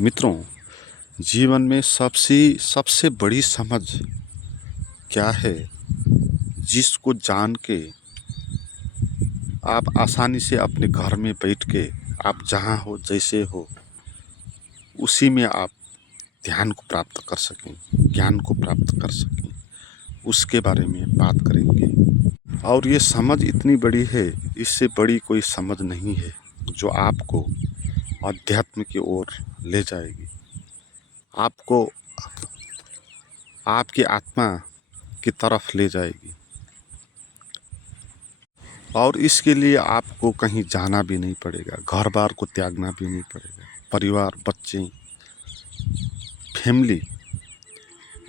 मित्रों, जीवन में सबसे बड़ी समझ क्या है, जिसको जान के आप आसानी से अपने घर में बैठ के आप जहाँ हो जैसे हो उसी में आप ध्यान को प्राप्त कर सकें, ज्ञान को प्राप्त कर सकें, उसके बारे में बात करेंगे। और ये समझ इतनी बड़ी है, इससे बड़ी कोई समझ नहीं है जो आपको अध्यात्म की ओर ले जाएगी, आपको आपकी आत्मा की तरफ ले जाएगी। और इसके लिए आपको कहीं जाना भी नहीं पड़ेगा, घर बार को त्यागना भी नहीं पड़ेगा। परिवार, बच्चे, फैमिली,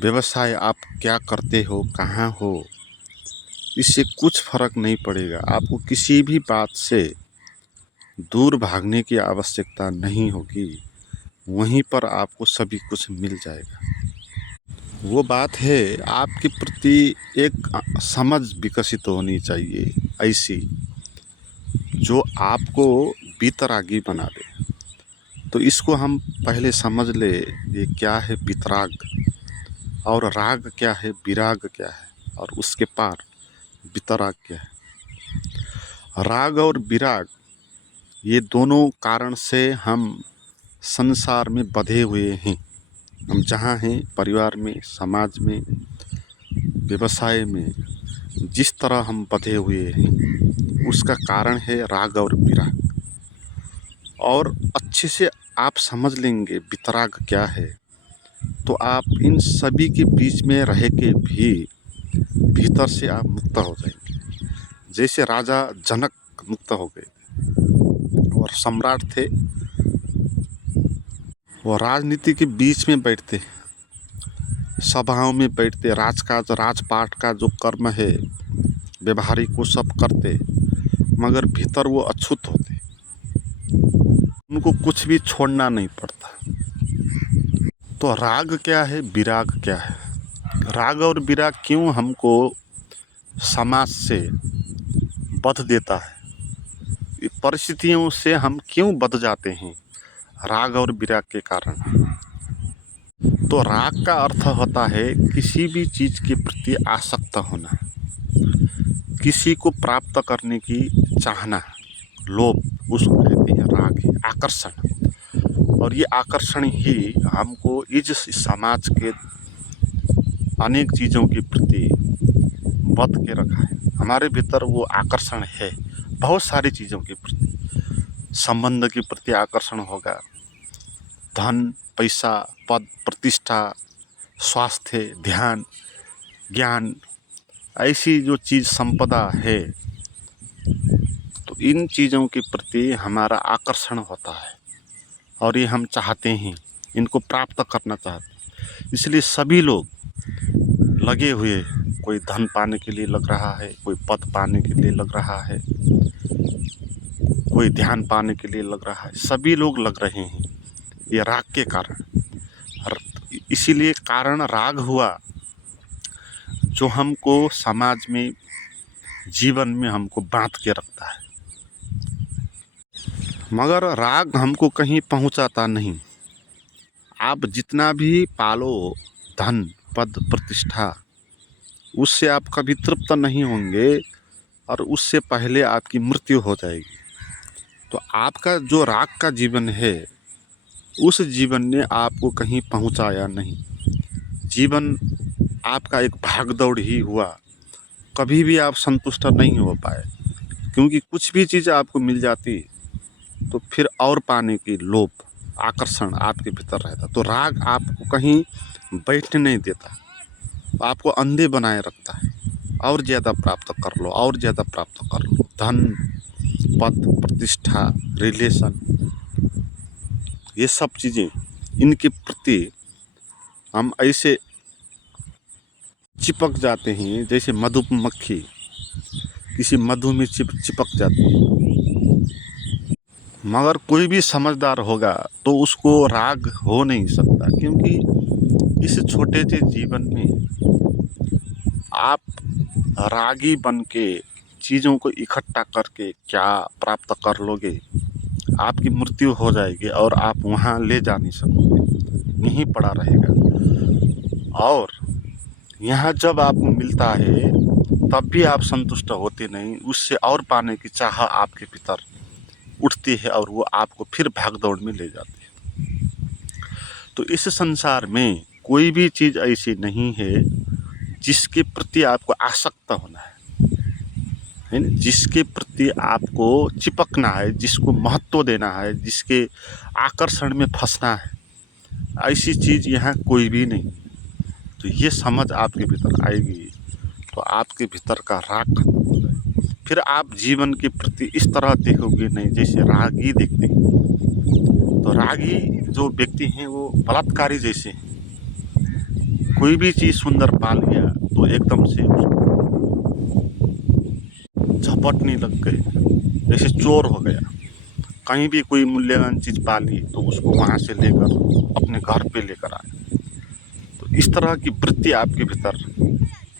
व्यवसाय, आप क्या करते हो, कहाँ हो, इससे कुछ फ़र्क नहीं पड़ेगा। आपको किसी भी बात से दूर भागने की आवश्यकता नहीं होगी, वहीं पर आपको सभी कुछ मिल जाएगा। वो बात है, आपके प्रति एक समझ विकसित होनी चाहिए ऐसी जो आपको वितरागी बना दे। तो इसको हम पहले समझ ले, ये क्या है वितराग, और राग क्या है, विराग क्या है, और उसके पार वितराग क्या है। राग और विराग, ये दोनों कारण से हम संसार में बंधे हुए हैं। हम जहाँ हैं, परिवार में, समाज में, व्यवसाय में, जिस तरह हम बंधे हुए हैं उसका कारण है राग और विराग। और अच्छे से आप समझ लेंगे वितराग क्या है, तो आप इन सभी के बीच में रह के भी भीतर से आप मुक्त हो जाएंगे। जैसे राजा जनक मुक्त हो गए और सम्राट थे, वो राजनीति के बीच में बैठते, सभाओं में बैठते, राजकाज राजपाट का जो कर्म है व्यवहारिक वो सब करते, मगर भीतर वो अछूत होते, उनको कुछ भी छोड़ना नहीं पड़ता। तो राग क्या है, विराग क्या है। राग और विराग क्यों हमको समाज से बंध देता है, परिस्थितियों से हम क्यों बंध जाते हैं, राग और विराग के कारण। तो राग का अर्थ होता है किसी भी चीज़ के प्रति आसक्त होना, किसी को प्राप्त करने की चाहना, लोभ, उसको कहते हैं राग, है आकर्षण। और ये आकर्षण ही हमको इस समाज के अनेक चीज़ों के प्रति बंध के रखा है। हमारे भीतर वो आकर्षण है बहुत सारी चीज़ों के प्रति। संबंध के प्रति आकर्षण होगा, धन, पैसा, पद, प्रतिष्ठा, स्वास्थ्य, ध्यान, ज्ञान, ऐसी जो चीज़ संपदा है, तो इन चीज़ों के प्रति हमारा आकर्षण होता है और ये हम चाहते हैं, इनको प्राप्त करना चाहते हैं। इसलिए सभी लोग लगे हुए, कोई धन पाने के लिए लग रहा है, कोई पद पाने के लिए लग रहा है, कोई ध्यान पाने के लिए लग रहा है, सभी लोग लग रहे हैं ये राग के कारण। इसीलिए कारण राग हुआ जो हमको समाज में, जीवन में हमको बांध के रखता है। मगर राग हमको कहीं पहुंचाता नहीं। आप जितना भी पालो धन, पद, प्रतिष्ठा, उससे आप कभी तृप्त नहीं होंगे और उससे पहले आपकी मृत्यु हो जाएगी। तो आपका जो राग का जीवन है, उस जीवन ने आपको कहीं पहुंचाया नहीं। जीवन आपका एक भागदौड़ ही हुआ, कभी भी आप संतुष्ट नहीं हो पाए, क्योंकि कुछ भी चीज़ आपको मिल जाती तो फिर और पाने की लोभ, आकर्षण आपके भीतर रहता। तो राग आपको कहीं बैठने नहीं देता, आपको अंधे बनाए रखता है। और ज़्यादा प्राप्त कर लो, और ज़्यादा प्राप्त कर लो, धन, पद, प्रतिष्ठा, रिलेशन, ये सब चीज़ें, इनके प्रति हम ऐसे चिपक जाते हैं जैसे मधुमक्खी किसी मधु में चिपक जाती है। मगर कोई भी समझदार होगा तो उसको राग हो नहीं सकता, क्योंकि इस छोटे से जीवन में आप रागी बन के चीज़ों को इकट्ठा करके क्या प्राप्त कर लोगे, आपकी मृत्यु हो जाएगी और आप वहाँ ले जा नहीं सकोगे, यहीं पड़ा रहेगा। और यहाँ जब आपको मिलता है तब भी आप संतुष्ट होते नहीं, उससे और पाने की चाह आपके भीतर उठती है और वो आपको फिर भाग दौड़ में ले जाती है। तो इस संसार में कोई भी चीज़ ऐसी नहीं है जिसके प्रति आपको आसक्त होना है ना, जिसके प्रति आपको चिपकना है, जिसको महत्व देना है, जिसके आकर्षण में फंसना है, ऐसी चीज़ यहाँ कोई भी नहीं। तो ये समझ आपके भीतर आएगी तो आपके भीतर का राग खत्म हो जाएगा। फिर आप जीवन के प्रति इस तरह देखोगे नहीं जैसे रागी देखते हैं। तो रागी जो व्यक्ति हैं वो बलात्कारी जैसे हैं, कोई भी चीज़ सुंदर पा लिया तो एकदम से झपटने लग गए, जैसे चोर हो गया। कहीं भी कोई मूल्यवान चीज़ पा ली तो उसको वहाँ से लेकर अपने घर पे लेकर आए। तो इस तरह की वृत्ति आपके भीतर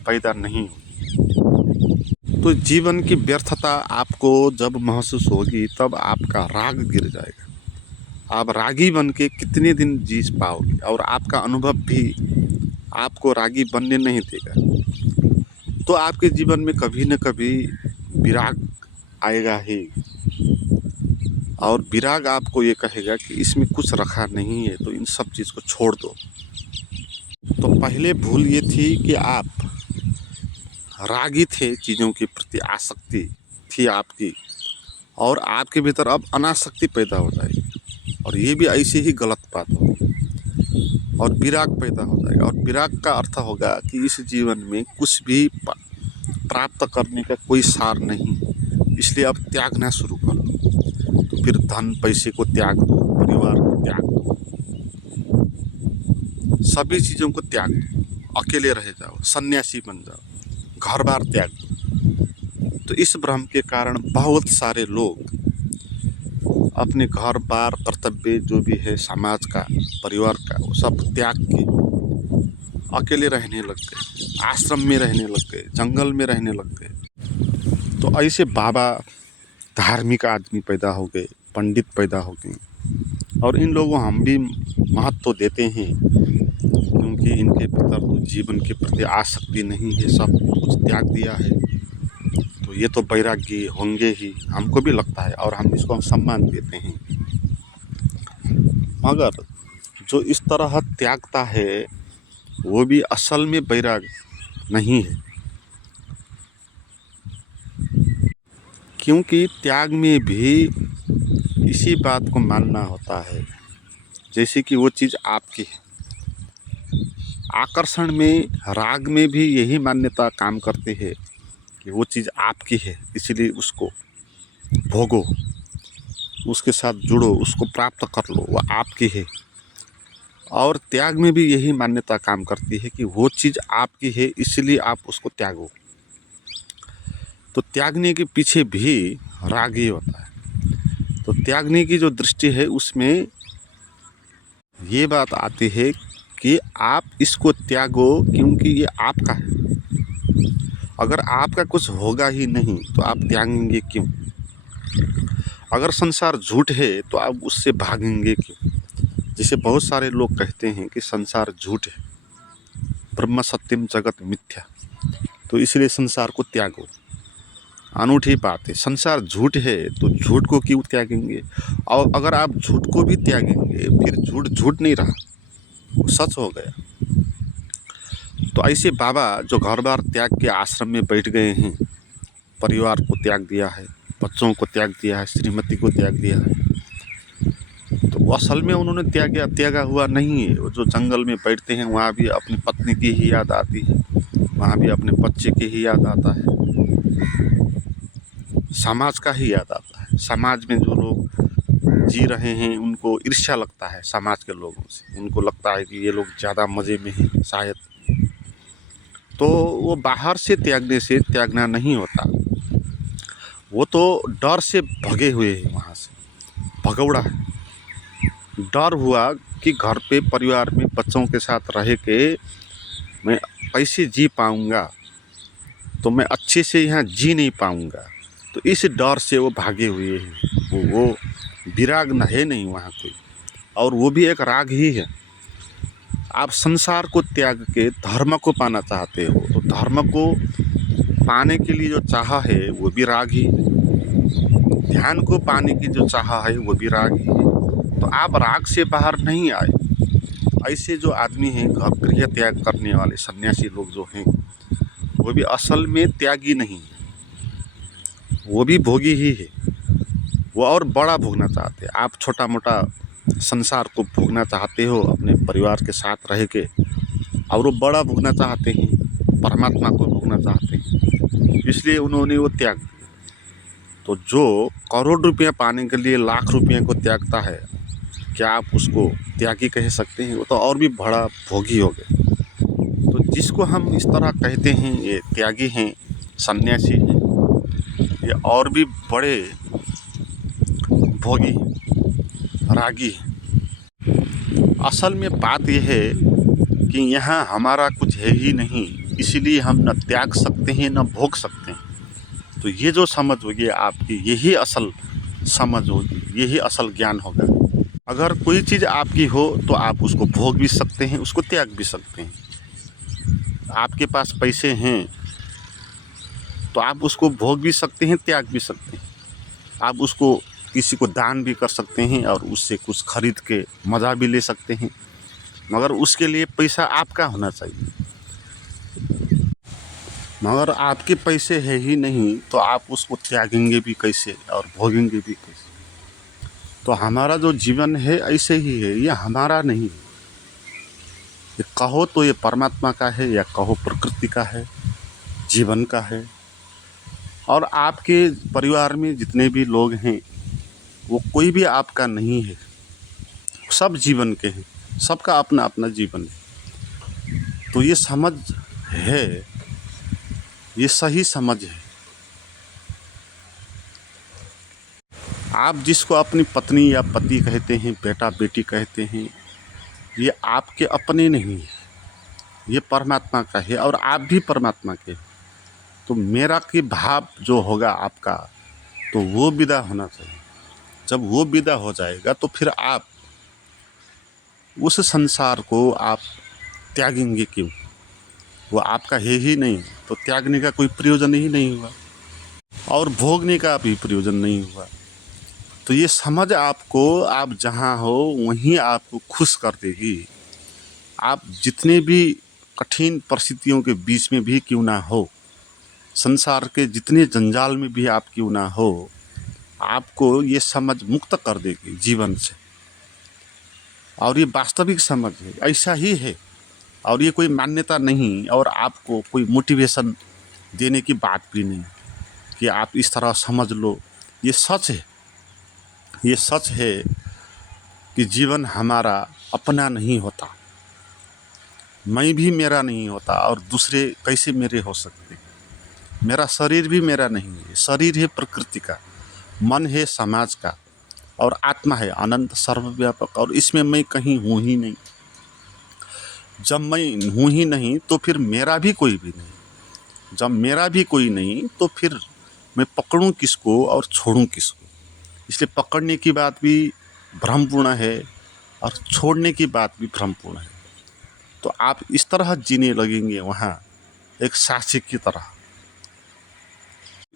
पैदा नहीं होगी। तो जीवन की व्यर्थता आपको जब महसूस होगी तब आपका राग गिर जाएगा। आप रागी बन के कितने दिन जी पाओगे, और आपका अनुभव भी आपको रागी बनने नहीं देगा। तो आपके जीवन में कभी न कभी विराग आएगा ही, और विराग आपको ये कहेगा कि इसमें कुछ रखा नहीं है, तो इन सब चीज़ को छोड़ दो। तो पहले भूल ये थी कि आप रागी थे, चीज़ों के प्रति आसक्ति थी आपकी, और आपके भीतर अब अनासक्ति पैदा हो जाएगी, और ये भी ऐसे ही गलत बात होगी, और विराग पैदा हो जाएगा। और विराग का अर्थ होगा कि इस जीवन में कुछ भी प्राप्त करने का कोई सार नहीं, इसलिए अब त्यागना शुरू कर दो। तो फिर धन पैसे को त्याग दो, परिवार को त्याग दो, सभी चीज़ों को त्याग दो, अकेले रह जाओ, सन्यासी बन जाओ, घर बार त्याग दो। तो इस भ्रम के कारण बहुत सारे लोग अपने घर बार, कर्तव्य जो भी है समाज का, परिवार का, वो सब त्याग के अकेले रहने लग गए, आश्रम में रहने लग गए, जंगल में रहने लग गए। तो ऐसे बाबा, धार्मिक आदमी पैदा हो गए, पंडित पैदा हो गए, और इन लोगों हम भी महत्व देते हैं क्योंकि इनके भीतर तो जीवन के प्रति आसक्ति नहीं है, सब कुछ त्याग दिया है। तो ये तो वैरागी होंगे ही, हमको भी लगता है, और हम इसको सम्मान देते हैं। मगर जो इस तरह त्यागता है वो भी असल में वैराग नहीं है, क्योंकि त्याग में भी इसी बात को मानना होता है जैसे कि वो चीज़ आपकी है। आकर्षण में, राग में भी यही मान्यता काम करती है कि वो चीज़ आपकी है, इसलिए उसको भोगो, उसके साथ जुड़ो, उसको प्राप्त कर लो, वो आपकी है। और त्याग में भी यही मान्यता काम करती है कि वो चीज़ आपकी है, इसलिए आप उसको त्यागो। तो त्यागने के पीछे भी राग ही होता है। तो त्यागने की जो दृष्टि है उसमें ये बात आती है कि आप इसको त्यागो क्योंकि ये आपका है। अगर आपका कुछ होगा ही नहीं तो आप त्यागेंगे क्यों? अगर संसार झूठ है तो आप उससे भागेंगे क्यों? जैसे बहुत सारे लोग कहते हैं कि संसार झूठ है, ब्रह्म सत्यम जगत मिथ्या, तो इसलिए संसार को त्यागो। अनूठी बात है, संसार झूठ है तो झूठ को क्यों त्यागेंगे? और अगर आप झूठ को भी त्यागेंगे फिर झूठ झूठ नहीं रहा, वो सच हो गया। तो ऐसे बाबा जो घर बार त्याग के आश्रम में बैठ गए हैं, परिवार को त्याग दिया है, बच्चों को त्याग दिया है, श्रीमती को त्याग दिया है, तो वो असल में उन्होंने त्यागा हुआ नहीं है। वो जो जंगल में बैठते हैं वहाँ भी अपनी पत्नी की ही याद आती है, वहाँ भी अपने बच्चे की ही याद आता है, समाज का ही याद आता है। समाज में जो लोग जी रहे हैं उनको ईर्ष्या लगता है समाज के लोगों से, उनको लगता है कि ये लोग ज़्यादा मज़े में हैं शायद। तो वो बाहर से त्यागने से त्यागना नहीं होता, वो तो डर से भगे हुए हैं, वहाँ से भगौड़ा है। डर हुआ कि घर पे परिवार में बच्चों के साथ रह के मैं कैसे जी पाऊँगा, तो मैं अच्छे से यहाँ जी नहीं पाऊँगा, तो इस डर से वो भागे हुए हैं। वो विराग है नहीं वहाँ कोई, और वो भी एक राग ही है। आप संसार को त्याग के धर्म को पाना चाहते हो, तो धर्म को पाने के लिए जो चाह है वो भी राग ही है। ध्यान को पाने की जो चाह है वो भी राग ही है। तो आप राग से बाहर नहीं आए। ऐसे जो आदमी हैं गृह त्याग करने वाले सन्यासी लोग जो हैं, वो भी असल में त्यागी नहीं है, वो भी भोगी ही है। वो और बड़ा भोगना चाहते हैं। आप छोटा मोटा संसार को भोगना चाहते हो अपने परिवार के साथ रह के, और वो बड़ा भोगना चाहते हैं, परमात्मा को भोगना चाहते हैं, इसलिए उन्होंने वो त्याग दिया। तो जो करोड़ रुपया पाने के लिए लाख रुपये को त्यागता है, क्या आप उसको त्यागी कह सकते हैं? वो तो और भी बड़ा भोगी हो गए। तो जिसको हम इस तरह कहते हैं ये त्यागी हैं, सन्यासी हैं, ये और भी बड़े भोगी रागी हैं। असल में बात यह है कि यहाँ हमारा कुछ है ही नहीं, इसीलिए हम न त्याग सकते हैं न भोग सकते हैं। तो ये जो समझ होगी आपकी, यही असल समझ होगी, यही असल ज्ञान होगा। अगर कोई चीज़ आपकी हो तो आप उसको भोग भी सकते हैं, उसको त्याग भी सकते हैं। आपके पास पैसे हैं तो आप उसको भोग भी सकते हैं, त्याग भी सकते हैं। आप उसको किसी को दान भी कर सकते हैं और उससे कुछ खरीद के मज़ा भी ले सकते हैं, मगर उसके लिए पैसा आपका होना चाहिए। मगर आपके पैसे है ही नहीं तो आप उसको त्यागेंगे भी कैसे और भोगेंगे भी कैसे? तो हमारा जो जीवन है ऐसे ही है, ये हमारा नहीं है। ये कहो तो ये परमात्मा का है, या कहो प्रकृति का है, जीवन का है। और आपके परिवार में जितने भी लोग हैं वो कोई भी आपका नहीं है, सब जीवन के हैं, सबका अपना अपना जीवन है। तो ये समझ है, ये सही समझ है। आप जिसको अपनी पत्नी या पति कहते हैं, बेटा बेटी कहते हैं, ये आपके अपने नहीं है, ये परमात्मा का है और आप भी परमात्मा के। तो मेरा के भाव जो होगा आपका, तो वो विदा होना चाहिए। जब वो विदा हो जाएगा तो फिर आप उस संसार को आप त्यागेंगे क्यों? वो आपका है ही नहीं, तो त्यागने का कोई प्रयोजन ही नहीं हुआ और भोगने का भी प्रयोजन नहीं हुआ। तो ये समझ आपको, आप जहाँ हो वहीं आपको खुश कर देगी। आप जितने भी कठिन परिस्थितियों के बीच में भी क्यों ना हो, संसार के जितने जंजाल में भी आप क्यों ना हो, आपको ये समझ मुक्त कर देगी जीवन से। और ये वास्तविक समझ है, ऐसा ही है। और ये कोई मान्यता नहीं, और आपको कोई मोटिवेशन देने की बात भी नहीं कि आप इस तरह समझ लो। ये सच है, ये सच है कि जीवन हमारा अपना नहीं होता, मैं भी मेरा नहीं होता और दूसरे कैसे मेरे हो सकते। मेरा शरीर भी मेरा नहीं है, शरीर है प्रकृति का, मन है समाज का, और आत्मा है अनंत सर्वव्यापक, और इसमें मैं कहीं हूँ ही नहीं। जब मैं हूँ ही नहीं तो फिर मेरा भी कोई भी नहीं। जब मेरा भी कोई नहीं तो फिर मैं पकड़ूं किसको और छोड़ूं किसको? इसलिए पकड़ने की बात भी भ्रमपूर्ण है और छोड़ने की बात भी भ्रमपूर्ण है। तो आप इस तरह जीने लगेंगे वहाँ एक साक्षी की तरह।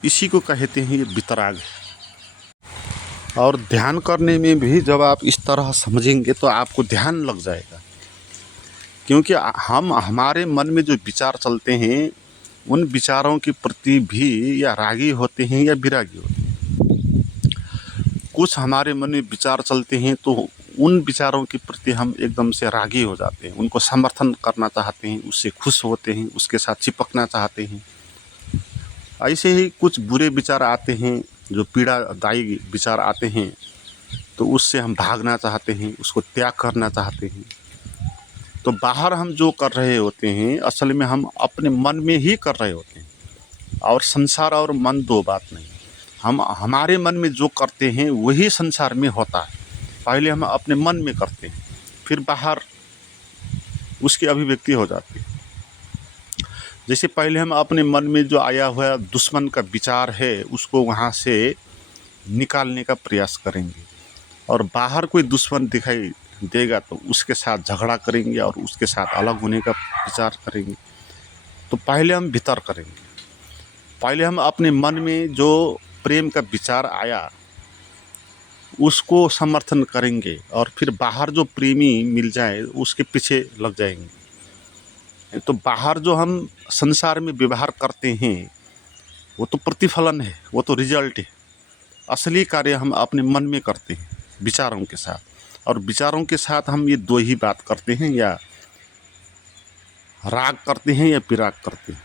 इसी को कहते हैं ये वितराग है। और ध्यान करने में भी जब आप इस तरह समझेंगे तो आपको ध्यान लग जाएगा, क्योंकि हम हमारे मन में जो विचार चलते हैं उन विचारों के प्रति भी या रागी होते हैं या विरागी होते हैं। कुछ हमारे मन में विचार चलते हैं तो उन विचारों के प्रति हम एकदम से रागी हो जाते हैं, उनको समर्थन करना चाहते हैं, उससे खुश होते हैं, उसके साथ चिपकना चाहते हैं। ऐसे ही कुछ बुरे विचार आते हैं, जो पीड़ादायी विचार आते हैं, तो उससे हम भागना चाहते हैं, उसको त्याग करना चाहते हैं। तो बाहर हम जो कर रहे होते हैं असल में हम अपने मन में ही कर रहे होते हैं, और संसार और मन दो बात नहीं। हम हमारे मन में जो करते हैं वही संसार में होता है। पहले हम अपने मन में करते हैं, फिर बाहर उसकी अभिव्यक्ति हो जाती है। जैसे पहले हम अपने मन में जो आया हुआ दुश्मन का विचार है उसको वहाँ से निकालने का प्रयास करेंगे, और बाहर कोई दुश्मन दिखाई देगा तो उसके साथ झगड़ा करेंगे और उसके साथ अलग होने का विचार करेंगे। तो पहले हम भीतर करेंगे, पहले हम अपने मन में जो प्रेम का विचार आया उसको समर्थन करेंगे और फिर बाहर जो प्रेमी मिल जाए उसके पीछे लग जाएंगे। तो बाहर जो हम संसार में व्यवहार करते हैं वो तो प्रतिफलन है, वो तो रिजल्ट है। असली कार्य हम अपने मन में करते हैं विचारों के साथ, और विचारों के साथ हम ये दो ही बात करते हैं, या राग करते हैं या विराग करते हैं।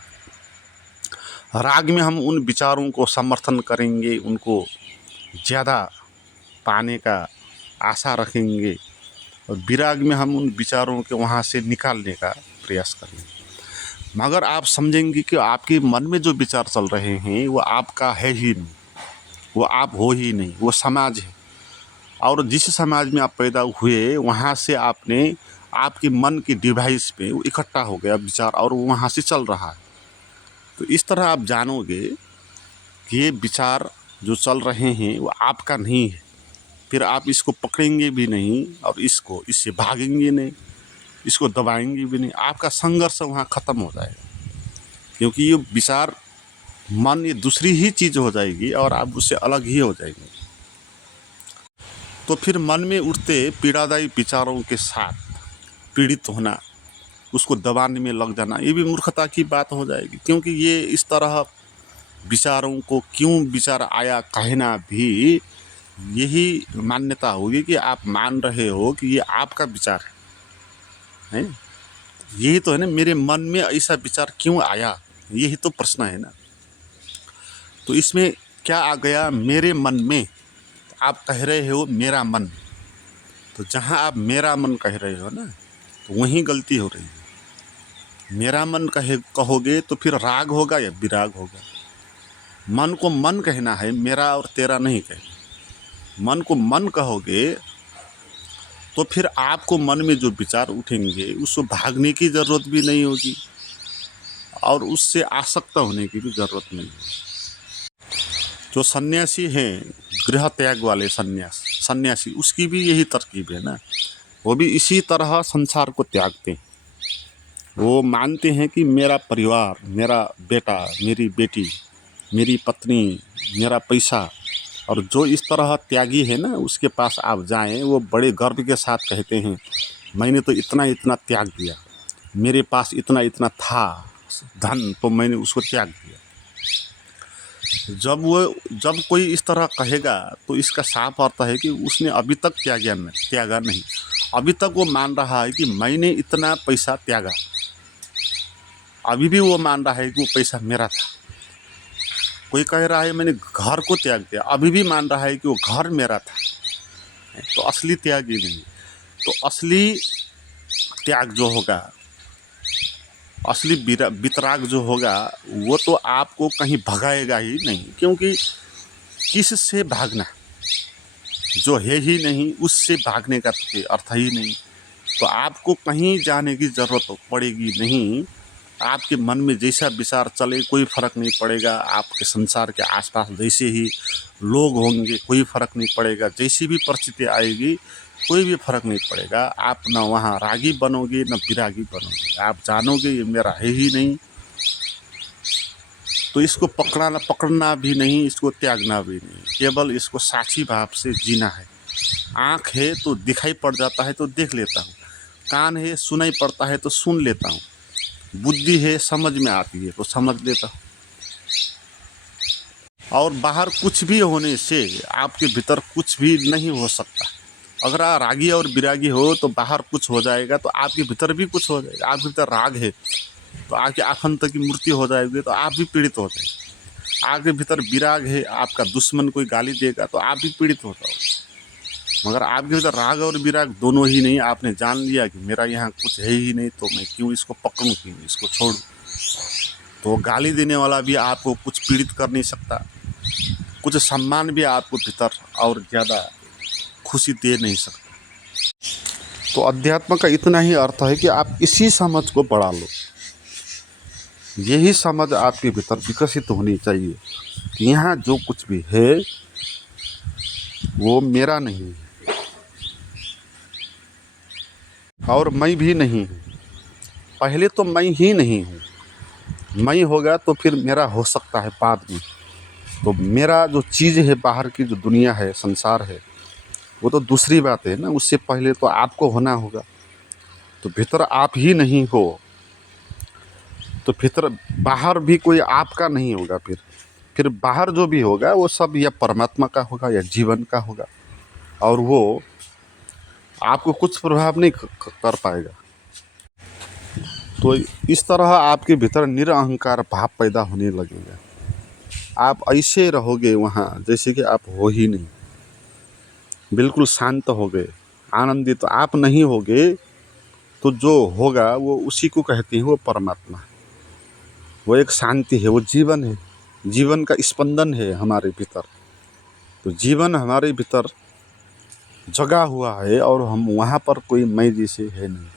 राग में हम उन विचारों को समर्थन करेंगे, उनको ज़्यादा पाने का आशा रखेंगे, और विराग में हम उन विचारों के वहाँ से निकालने का प्रयास करेंगे। मगर आप समझेंगे कि आपके मन में जो विचार चल रहे हैं वो आपका है ही नहीं, वो आप हो ही नहीं, वो समाज है। और जिस समाज में आप पैदा हुए वहाँ से आपने आपके मन के डिवाइस पे वो इकट्ठा हो गया विचार और वो वहाँ से चल रहा है। तो इस तरह आप जानोगे कि ये विचार जो चल रहे हैं वो आपका नहीं है। फिर आप इसको पकड़ेंगे भी नहीं और इससे भागेंगे नहीं, इसको दबाएंगे भी नहीं। आपका संघर्ष वहाँ ख़त्म हो जाएगा, क्योंकि ये विचार मन ये दूसरी ही चीज़ हो जाएगी और आप उससे अलग ही हो जाएंगे। तो फिर मन में उठते पीड़ादायी विचारों के साथ पीड़ित होना, उसको दबाने में लग जाना, ये भी मूर्खता की बात हो जाएगी। क्योंकि ये इस तरह विचारों को क्यों विचार आया कहना भी यही मान्यता होगी कि आप मान रहे हो कि ये आपका विचार है। यही तो है ना, मेरे मन में ऐसा विचार क्यों आया, यही तो प्रश्न है ना। तो इसमें क्या आ गया, मेरे मन में। आप कह रहे हो मेरा मन, तो जहाँ आप मेरा मन कह रहे हो ना तो वहीं गलती हो रही है। मेरा मन कहोगे तो फिर राग होगा या विराग होगा। मन को मन कहना है, मेरा और तेरा नहीं कहना। मन को मन कहोगे तो फिर आपको मन में जो विचार उठेंगे उसको भागने की ज़रूरत भी नहीं होगी और उससे आसक्त होने की भी ज़रूरत नहीं है। जो सन्यासी हैं, गृह त्याग वाले सन्यासी, उसकी भी यही तरकीब है ना। वो भी इसी तरह संसार को त्यागते हैं। वो मानते हैं कि मेरा परिवार, मेरा बेटा, मेरी बेटी, मेरी पत्नी, मेरा पैसा, और जो इस तरह त्यागी है ना उसके पास आप जाएं, वो बड़े गर्व के साथ कहते हैं मैंने तो इतना इतना त्याग दिया, मेरे पास इतना इतना था धन तो मैंने उसको त्याग दिया। जब कोई इस तरह कहेगा तो इसका साफ अर्थ है कि उसने अभी तक त्यागा नहीं। अभी तक वो मान रहा है कि मैंने इतना पैसा त्यागा, अभी भी वो मान रहा है कि वो पैसा मेरा था। कोई कह रहा है मैंने घर को त्याग दिया, अभी भी मान रहा है कि वो घर मेरा था। तो असली त्याग ही नहीं। तो असली त्याग जो होगा, असली वितराग जो होगा, वो तो आपको कहीं भगाएगा ही नहीं। क्योंकि किस से भागना, जो है ही नहीं उससे भागने का तो अर्थ ही नहीं। तो आपको कहीं जाने की ज़रूरत पड़ेगी नहीं। आपके मन में जैसा विचार चले कोई फ़र्क नहीं पड़ेगा। आपके संसार के आसपास जैसे ही लोग होंगे कोई फ़र्क नहीं पड़ेगा। जैसी भी परिस्थिति आएगी कोई भी फ़र्क नहीं पड़ेगा। आप ना वहाँ रागी बनोगे न विरागी बनोगे। आप जानोगे ये मेरा है ही नहीं। तो इसको पकड़ना भी नहीं, इसको त्यागना भी नहीं, केवल इसको साक्षी भाव से जीना है। आँख है तो दिखाई पड़ जाता है तो देख लेता हूँ, कान है सुनाई पड़ता है तो सुन लेता हूँ, बुद्धि है समझ में आती है तो समझ लेता हूँ। और बाहर कुछ भी होने से आपके भीतर कुछ भी नहीं हो सकता। अगर आप रागी और विरागी हो तो बाहर कुछ हो जाएगा तो आपके भीतर भी कुछ हो जाएगा। आपके भीतर राग है तो आपके आखंत की मृत्यु हो जाएगी तो आप भी पीड़ित हो जाएंगे। आपके भीतर विराग है, आपका दुश्मन कोई गाली देगा तो आप भी पीड़ित हो जाओगे। मगर आपके भीतर राग और विराग दोनों ही नहीं। आपने जान लिया कि मेरा यहाँ कुछ है ही नहीं तो मैं क्यों इसको पकड़ूँ, क्यों इसको छोड़ूँ। तो गाली देने वाला भी आपको कुछ पीड़ित कर नहीं सकता, कुछ सम्मान भी आपको भीतर और ज़्यादा खुशी दे नहीं सकता। तो अध्यात्म का इतना ही अर्थ है कि आप इसी समझ को बढ़ा लो। यही समझ आपके भीतर विकसित होनी चाहिए कि यहाँ जो कुछ भी है वो मेरा नहीं है, और मैं भी नहीं हूँ। पहले तो मैं ही नहीं हूँ। मैं होगा तो फिर मेरा हो सकता है बाद में। तो मेरा जो चीज़ है, बाहर की जो दुनिया है, संसार है, वो तो दूसरी बात है ना। उससे पहले तो आपको होना होगा। तो भीतर आप ही नहीं हो तो भीतर बाहर भी कोई आपका नहीं होगा। फिर बाहर जो भी होगा वो सब या परमात्मा का होगा या जीवन का होगा, और वो आपको कुछ प्रभाव नहीं कर पाएगा। तो इस तरह आपके भीतर निरअहंकार भाव पैदा होने लगेगा। आप ऐसे रहोगे वहाँ जैसे कि आप हो ही नहीं, बिल्कुल शांत हो गए, आनंदित आप नहीं होगे। तो जो होगा वो उसी को कहते हैं वो परमात्मा। वो एक शांति है, वो जीवन है, जीवन का स्पंदन है हमारे भीतर। तो जीवन हमारे भीतर जगा हुआ है और हम वहाँ पर कोई मैं जैसे है नहीं।